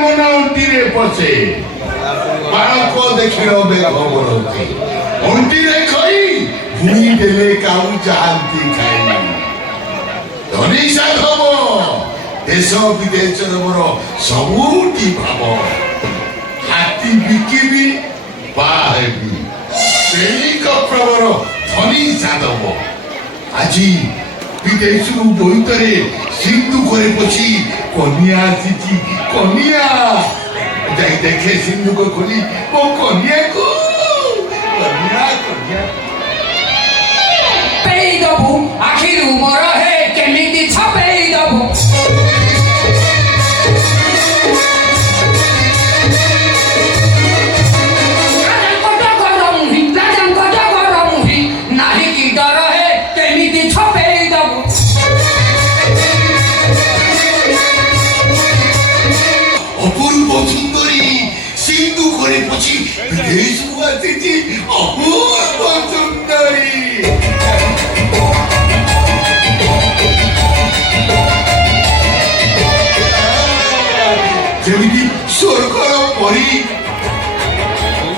ମନ ଅଣ୍ଟିରେ ପଶେ ବାଳକ ଦେଖିଲ ବେଖବରନ୍ତି ଅଣ୍ଟିରେ ଖଇ ଭୁଇଁ ଦେଲେ କାଉ ଚାହାନ୍ତି ଖାଇ ଧନୀ ସାଧବ ଦେଶ ବିଦେଶର ମୋର ସବୁଠି ଭାବ ହାତୀ ବିକିବି ବାହା ହେବି ପ୍ରେମିକ ପ୍ରବର ଧନୀ ସାଧବ ଆଜି ବିଦେଶରୁ ବୋଇତରେ ସିନ୍ଧୁ করে পছি কনিয়া আসিছি কনিয়া যাই দেখে সিন্ধুকে খুলি ও কনিয়াকু কনিয়া কনিয়া পেই দেবু আখিরু মর হে কেমিতি ছপেই দেবু অপূর্ব সুন্দরী সিন্ধু করে পছি বিদেশু আসিছি অপূর্ব সুন্দরী যেমিতি স্বর্গর পরি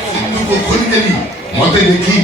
সিন্ধুকে খোলিদেলি মতে দেখি